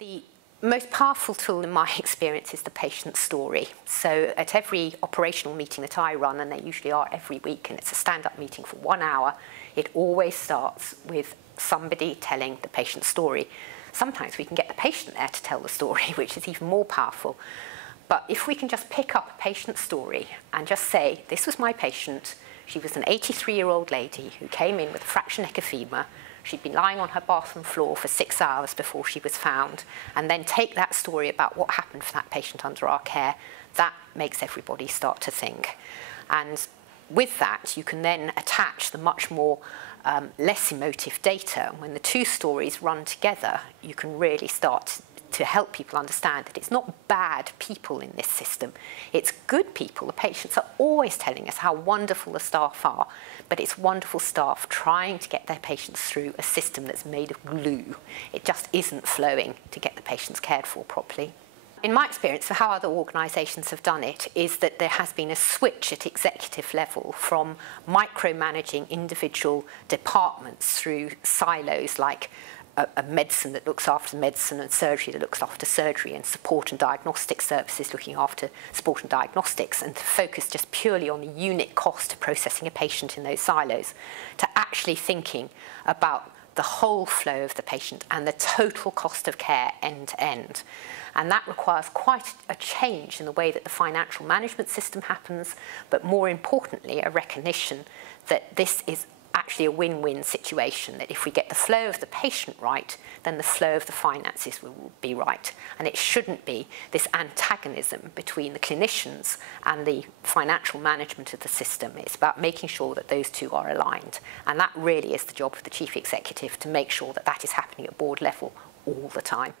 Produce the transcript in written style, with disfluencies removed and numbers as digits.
The most powerful tool in my experience is the patient story. So at every operational meeting that I run, and they usually are every week, and it's a stand-up meeting for 1 hour, it always starts with somebody telling the patient story. Sometimes we can get the patient there to tell the story, which is even more powerful. But if we can just pick up a patient story and just say, this was my patient, she was an 83-year-old lady who came in with a fracture neck of femur. She'd been lying on her bathroom floor for 6 hours before she was found, and then take that story about what happened for that patient under our care, that makes everybody start to think. And with that, you can then attach the much more less emotive data. And when the two stories run together, you can really start to help people understand that it's not bad people in this system, it's good people. The patients are always telling us how wonderful the staff are, but it's wonderful staff trying to get their patients through a system that's made of glue. It just isn't flowing to get the patients cared for properly. In my experience, for how other organisations have done it, is that there has been a switch at executive level from micromanaging individual departments through silos like a medicine that looks after medicine and surgery that looks after surgery and support and diagnostic services looking after support and diagnostics, and to focus just purely on the unit cost of processing a patient in those silos, to actually thinking about the whole flow of the patient and the total cost of care end to end. And that requires quite a change in the way that the financial management system happens, but more importantly, a recognition that this is actually a win-win situation, that if we get the flow of the patient right, then the flow of the finances will be right. And it shouldn't be this antagonism between the clinicians and the financial management of the system. It's about making sure that those two are aligned. And that really is the job of the chief executive, to make sure that that is happening at board level all the time.